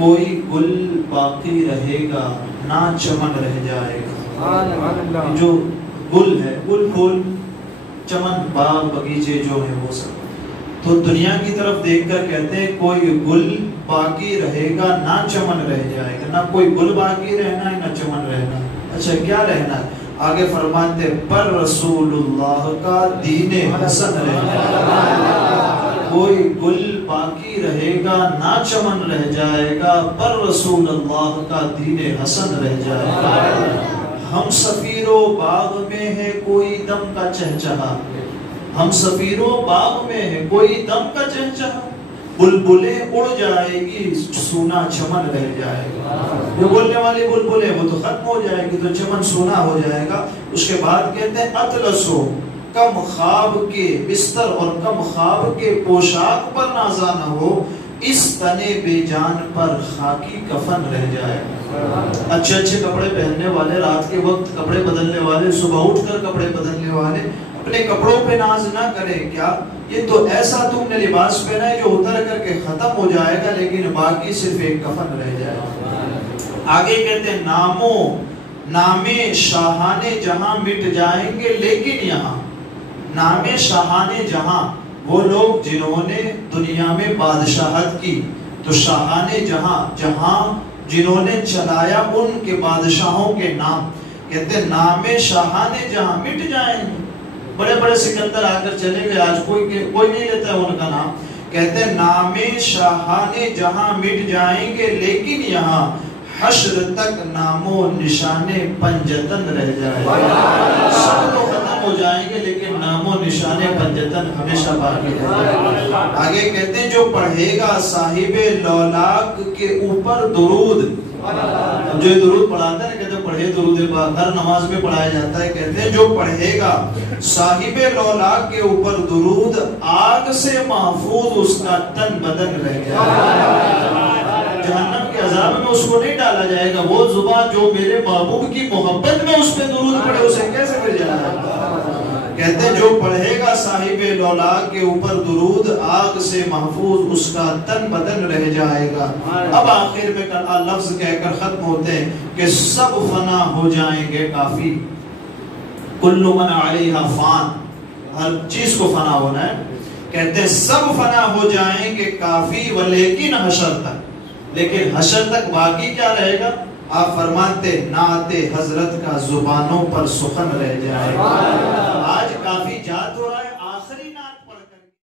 کوئی گل باقی رہے گا نہ چمن رہ جائے گا. جو گل ہے، گل پھول، چمن، باغ بگیچے جو ہیں وہ سب، تو دنیا کی طرف دیکھ کر کہتے ہیں کوئی گل باقی رہے گا نہ چمن رہ جائے گا. نہ کوئی گل باقی رہنا ہے نہ چمن رہنا. اچھا کیا رہنا ہے؟ آگے فرماتے پر رسول اللہ کا دین حسن رہے. کوئی گل باقی رہے گا نہ چمن رہ جائے گا، پر رسول اللہ کا دین حسن رہ جائے گا. ہم سفیرو باغ میں ہے کوئی دم کا چہچہا، ہم سفیرو باغ میں ہے کوئی دم کا چہچہا. بلبلیں اڑ جائے گی سونا چمن رہ جائے گا. جو بولنے والی بلبلیں وہ تو ختم ہو جائے گی تو چمن سونا ہو جائے گا. اس کے بعد کہتے ہیں اطلسو، کم خواب کے بستر اور کم خواب کے پوشاک پر نازا نہ ہو، اس تنے بے جان پر خاکی کفن رہ جائے. اچھے اچھے کپڑے پہننے والے، رات کے وقت کپڑے بدلنے والے، صبح اٹھ کر کپڑے بدلنے والے اپنے کپڑوں پہ ناز نہ کرے. کیا یہ تو ایسا تم نے لباس پہنا ہے جو اتر کر کے ختم ہو جائے گا لیکن باقی صرف ایک کفن رہ جائے گا. آگے کہتے ہیں نامے شاہانے جہاں مٹ جائیں گے لیکن یہاں، نامے شاہانے جہاں وہ لوگ جنہوں نے دنیا میں بادشاہت کی، تو شاہانے جہاں جنہوں نے چلایا ان کے بادشاہوں کے نام. کہتے ہیں نامے شاہانے جہاں مٹ جائیں گے. بڑے بڑے سکندر آ کر چلے گئے، آج کوئی نہیں لیتا ہے ان کا نام. کہتے ہیں نامے شاہانے جہاں مٹ جائیں گے لیکن یہاں حشر تک نام و نشانے پنجتن رہ جائے گا. سب تو ختم ہو جائیں گے لیکن نام و نشانے پنجتن ہمیشہ باقی رہ جائے گا. آگے کہتے ہیں جو پڑھے گا صاحب لولاک کے اوپر درود، جو درود پڑھاتا ہے کہتے ہیں پڑھے درود پاک، ہر نماز میں پڑھایا جاتا ہے. کہتے ہیں جو پڑھے گا صاحب لولاک کے اوپر درود، آگ سے محفوظ اس کا تن بدن رہ گیا. جہنم کے عذاب میں اس کو نہیں ڈالا جائے گا. وہ زبان جو میرے محبوب کی محبت میں اس پہ درود پڑھے اسے کیسے پھر جلائے گا. کہتے ہیں جو پڑھے گا صاحب لولاک کے اوپر درود، آگ سے محفوظ اس کا تن بدن رہ جائے گا. اب آخر میں لفظ کہہ کر ختم ہوتے ہیں کہ سب فنا ہو جائیں گے کافی. کل من علیہا فان، ہر چیز کو فنا ہونا ہے. کہتے ہیں سب فنا ہو جائیں گے کافی، ولیکن حشر تک، لیکن حشر تک باقی کیا رہے گا؟ آپ فرماتے نعت حضرت کا زبانوں پر سخن رہ جائے گا. آج کافی جا تو